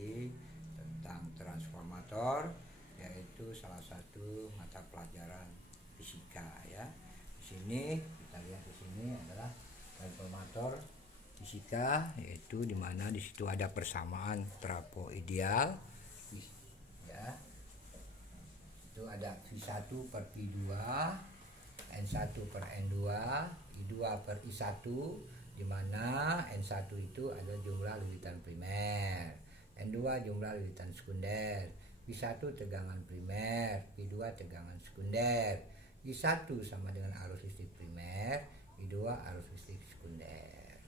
lagi tentang transformator, yaitu salah satu mata pelajaran fisika ya. Di sini kita lihat, di sini adalah transformator fisika, yaitu dimana di situ ada persamaan trafo ideal ya. Itu ada V1 per V2, N1 per N2, I2 per I1, di mana N1 itu ada jumlah lilitan primer, N2 jumlah lilitan sekunder, V1 tegangan primer, V2 tegangan sekunder, I1 sama dengan arus listrik primer, I2 arus listrik sekunder.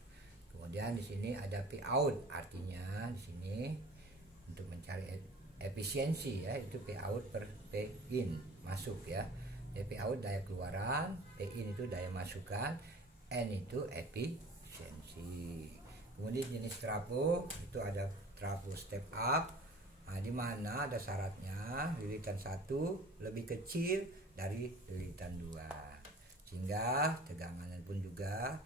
Kemudian di sini ada P out, artinya di sini untuk mencari efisiensi ya, itu P out per P in masuk ya. P out daya keluaran, P in itu daya masukan, N itu efisiensi. Kemudian jenis trafo itu ada trafo step up, nah, di mana ada syaratnya lilitan 1 lebih kecil dari lilitan 2, sehingga tegangannya pun juga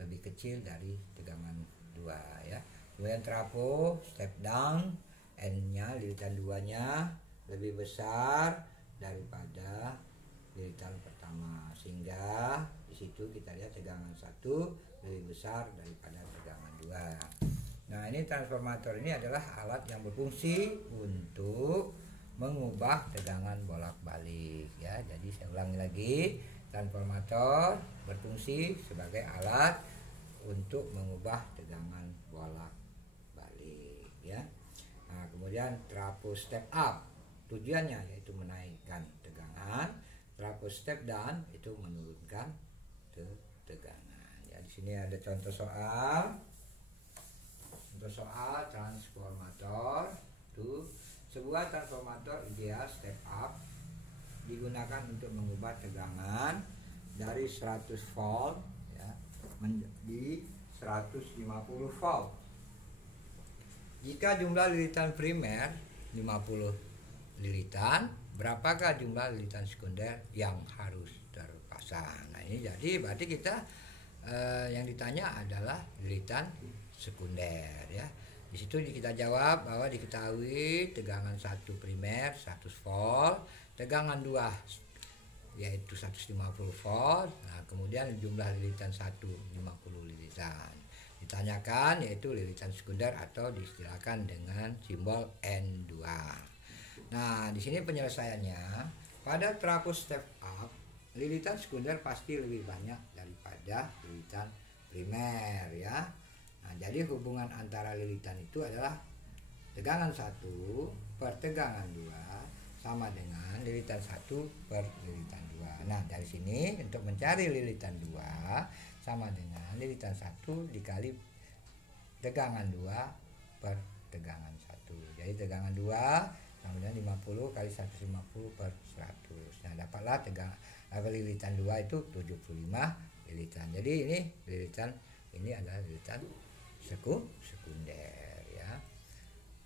lebih kecil dari tegangan 2 ya. Kemudian trafo step down, N-nya lilitan 2-nya lebih besar daripada lilitan pertama, sehingga di situ kita lihat tegangan 1 lebih besar daripada tegangan 2. Nah, ini transformator ini adalah alat yang berfungsi untuk mengubah tegangan bolak-balik ya. Jadi saya ulangi lagi, transformator berfungsi sebagai alat untuk mengubah tegangan bolak-balik ya. Nah, kemudian trafo step up tujuannya yaitu menaikkan tegangan, trafo step down itu menurunkan tegangan. Ya, di sini ada contoh soal. Contoh soal transformator. Tuh, sebuah transformator ideal step up digunakan untuk mengubah tegangan dari 100 volt ya menjadi 150 volt. Jika jumlah lilitan primer 50 lilitan, berapakah jumlah lilitan sekunder yang harus terpasang? Nah, ini jadi berarti kita yang ditanya adalah lilitan sekunder ya. Di situ kita jawab bahwa diketahui tegangan 1 primer 100 volt, tegangan 2 yaitu 150 volt. Nah, kemudian jumlah lilitan 1 50 lilitan. Ditanyakan yaitu lilitan sekunder atau diistilahkan dengan simbol N2. Nah, di sini penyelesaiannya, pada trafo step up lilitan sekunder pasti lebih banyak daripada lilitan primer ya. Nah, jadi hubungan antara lilitan itu adalah tegangan 1 per tegangan 2 sama dengan lilitan 1 per lilitan 2. Nah, dari sini untuk mencari lilitan 2 sama dengan lilitan 1 dikali tegangan 2 per tegangan 1. Jadi tegangan 2 sama dengan 50 kali 150 per 100. Nah, dapatlah lilitan 2 itu 75 lilitan. Jadi ini lilitan, ini adalah lilitan sekunder ya.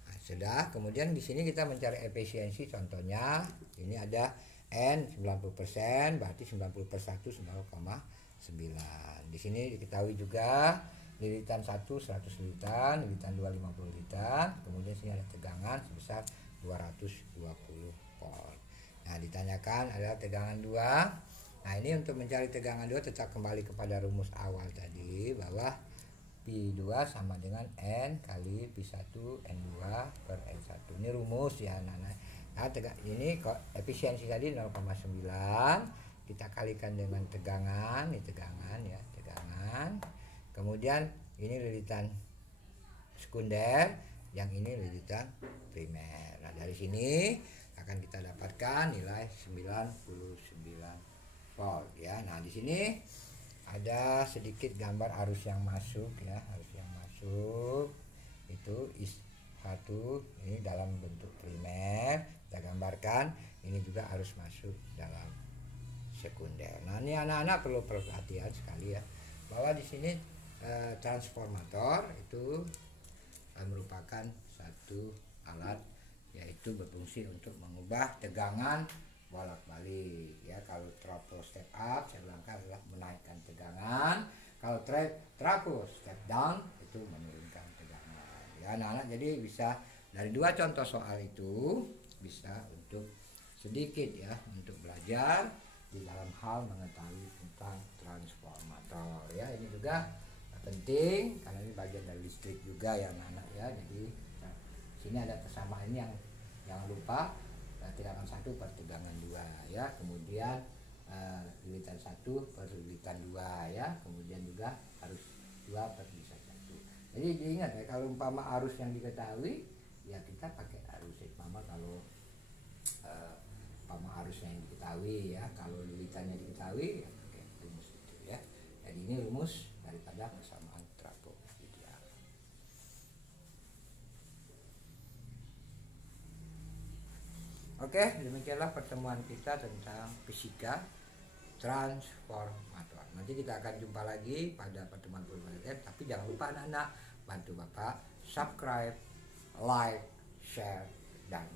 Nah, sudah. Kemudian di sini kita mencari efisiensi, contohnya ini ada N 90%, berarti 90 per 1 0,9. Di sini diketahui juga lilitan 1 100 lilitan, lilitan 2 50 lilitan, kemudian sini ada tegangan sebesar 220 volt. Nah, ditanyakan adalah tegangan 2. Nah, ini untuk mencari tegangan 2 tetap kembali kepada rumus awal tadi bahwa P2 sama dengan N kali P1 N2 per N1. Ini rumus ya anak-anak. Nah, ini efisiensi tadi 0,9 kita kalikan dengan tegangan, ini tegangan ya, tegangan. Kemudian ini lilitan sekunder, yang ini lilitan primer. Nah, dari sini akan kita dapatkan nilai 99 volt ya. Nah, di sini ada sedikit gambar arus yang masuk ya, arus yang masuk itu I1 ini dalam bentuk primer, kita gambarkan. Ini juga arus masuk dalam sekunder. Nah, ini anak-anak perlu perhatian sekali ya, bahwa di sini transformator itu merupakan satu alat yaitu berfungsi untuk mengubah tegangan bolak-balik ya. Kalau trafo step up saya bilangkan adalah menaikkan tegangan, kalau trafo step down itu menurunkan tegangan ya. ya anak-anak. Jadi bisa dari dua contoh soal itu bisa untuk sedikit ya untuk belajar di dalam hal mengetahui tentang transformator ya. Ini juga penting karena ini bagian dari listrik juga ya anak-anak ya. Jadi sini ada persamaan ini yang jangan lupa tegangan 1 per tegangan 2 ya, kemudian lilitan 1 per lilitan 2 ya, kemudian juga arus 2 per bisa 1. Jadi diingat ya, kalau umpama arus yang diketahui ya kita pakai arus. Umpama kalau umpama arusnya yang diketahui ya, kalau lilitannya diketahui ya pakai rumus itu ya. Jadi ini rumus daripada persamaan trafo ideal. Oke, demikianlah pertemuan kita tentang fisika transformator. Nanti kita akan jumpa lagi pada pertemuan berikutnya. Tapi jangan lupa anak-anak bantu Bapak subscribe, like, share, dan